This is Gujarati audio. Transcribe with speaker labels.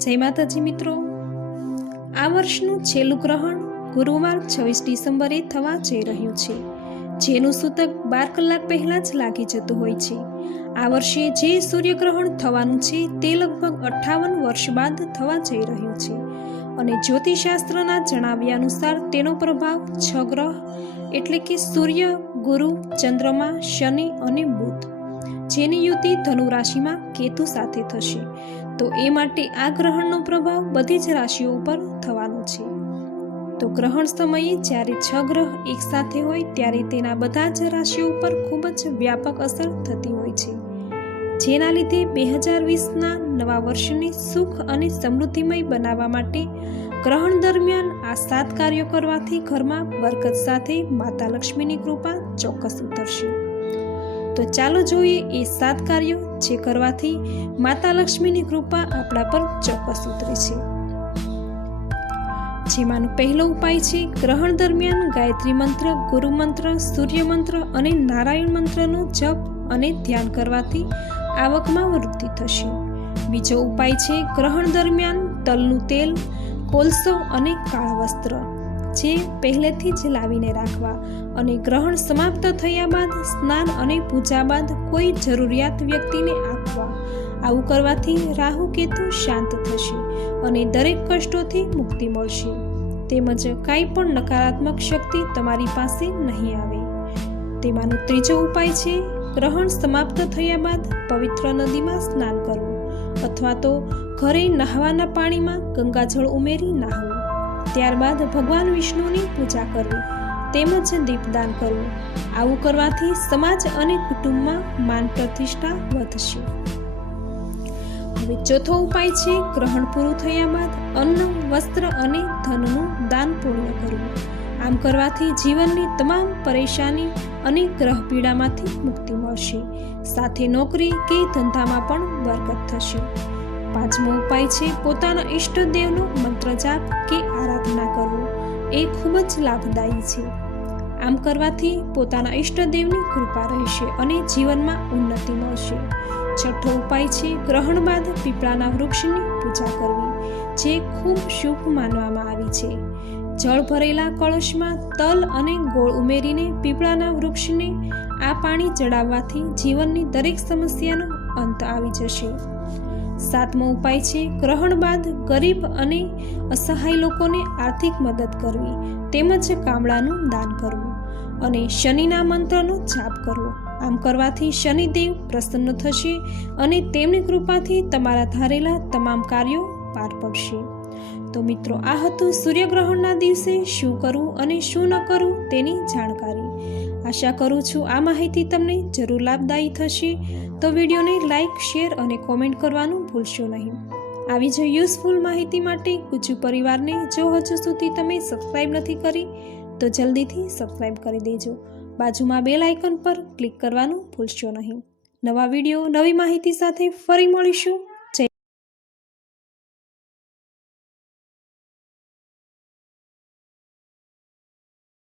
Speaker 1: જય માતાજી મિત્રો. આ વર્ષનું છેલ્લું ગ્રહણ ગુરુવાર છવ્વીસ ડિસેમ્બરે થવા જઈ રહ્યું છે. જેનું સૂતક બાર કલાક પહેલાં જ લાગી જતું હોય છે. આ વર્ષે જે સૂર્યગ્રહણ થવાનું છે તે લગભગ અઠ્ઠાવન વર્ષ બાદ થવા જઈ રહ્યું છે. અને જ્યોતિષશાસ્ત્રના જણાવ્યા અનુસાર તેનો પ્રભાવ છ ગ્રહ, એટલે કે સૂર્ય, ગુરુ, ચંદ્રમા, શનિ અને બુધ. જેની યુતિ ધનુ રાશિમાં કેતુ સાથે થશે. તો એ માટે આ ગ્રહણનો પ્રભાવ બધી જ રાશિઓ ઉપર થવાનો છે. તો ગ્રહણ સમયે જ્યારે છ ગ્રહ એકસાથે હોય ત્યારે તેના બધા જ રાશિઓ ઉપર ખૂબ જ વ્યાપક અસર થતી હોય છે. જેના લીધે બે હજાર વીસના નવા વર્ષને સુખ અને સમૃદ્ધિમય બનાવવા માટે ગ્રહણ દરમિયાન આ સાત કાર્યો કરવાથી ઘરમાં બરકત સાથે માતા લક્ષ્મીની કૃપા ચોક્કસ ઉતરશે. તો ચાલો જોઈએ એ સાત કાર્યો જે કરવાથી માતા લક્ષ્મીની કૃપા આપણા પર ચોક્કસ ઉતરે છે. જેમાંનો પહેલો ઉપાય છે, ગ્રહણ દરમિયાન ગાયત્રી મંત્ર, ગુરુ મંત્ર, સૂર્ય મંત્ર અને નારાયણ મંત્રનો જપ અને ધ્યાન કરવાથી આવકમાં વૃદ્ધિ થશે. બીજો ઉપાય છે, ગ્રહણ દરમિયાન તલનું તેલ, કોલસો અને કાળા વસ્ત્ર. જે પહેલેથી જ લાવીને રાખવા અને ગ્રહણ સમાપ્ત થયા બાદ સ્નાન અને પૂજા બાદ કોઈ જરૂરિયાત વ્યક્તિને આપવા. આવું કરવાથી રાહુ કેતુ શાંત થશે અને દરેક કષ્ટોથી મુક્તિ મળશે. તેમજ કાંઈ પણ નકારાત્મક શક્તિ તમારી પાસે નહીં આવે. તેમાંનો ત્રીજો ઉપાય છે, ગ્રહણ સમાપ્ત થયા બાદ પવિત્ર નદીમાં સ્નાન કરવું. અથવા તો ઘરે નહાવાના પાણીમાં ગંગાજળ ઉમેરી નાહવું. ત્યારબાદ ભગવાન વિષ્ણુની પૂજા કરવી, તેમજ દીપદાન કરવું. આવું કરવાથી સમાજ અને કુટુંબમાં માન પ્રતિષ્ઠા વધશે. હવે ચોથો ઉપાય છે, ગ્રહણ પૂરું થયા બાદ અન્ન, વસ્ત્ર અને ધનનું દાન પૂર્ણ કરવું. આમ કરવાથી જીવનની તમામ પરેશાની અને ગ્રહ પીડામાંથી મુક્તિ મળશે. સાથે નોકરી કે ધંધામાં પણ બરકત થશે. પાંચમો ઉપાય છે પોતાના ઈષ્ટદેવનો મંત્ર જાપ કે આરાધના કરવું. એ ખૂબ જ લાભદાયી છે. આમ કરવાથી પોતાના ઈષ્ટદેવની કૃપા રહેશે અને જીવનમાં ઉન્નતિ મળશે. છઠ્ઠો ઉપાય છે ગ્રહણ બાદ પીપળાના વૃક્ષની પૂજા કરવી, જે ખૂબ શુભ માનવામાં આવી છે. જળ ભરેલા કળશમાં તલ અને ગોળ ઉમેરીને પીપળાના વૃક્ષને આ પાણી ચડાવવાથી જીવનની દરેક સમસ્યાનો અંત આવી જશે. સાતમો ઉપાય છે, ગ્રહણ બાદ ગરીબ અને અસહાય લોકોને આર્થિક મદદ કરવી, તેમજ કામળાનું દાન કરવું અને શનિના મંત્રનો જાપ કરવો. આમ કરવાથી શનિદેવ પ્રસન્ન થશે અને તેમની કૃપાથી તમારા ધારેલા તમામ કાર્યો પાર પડશે. તો મિત્રો, આ હતું સૂર્યગ્રહણના દિવસે શું કરવું અને શું ન કરવું તેની જાણકારી. આશા કરું છું આ માહિતી તમને જરૂર લાભદાયી થશે. તો વિડીયોને લાઇક, શેર અને કોમેન્ટ કરવાનું ભૂલશો નહીં. આવી જ યુઝફુલ માહિતી માટે ગુજુ પરિવારને જો હજુ સુધી તમે સબસ્ક્રાઇબ નથી કરી, તો જલ્દીથી સબસ્ક્રાઈબ કરી દેજો. બાજુમાં બેલ આઇકન પર ક્લિક કરવાનું ભૂલશો નહીં. નવા વીડિયો, નવી માહિતી સાથે ફરી મળીશું.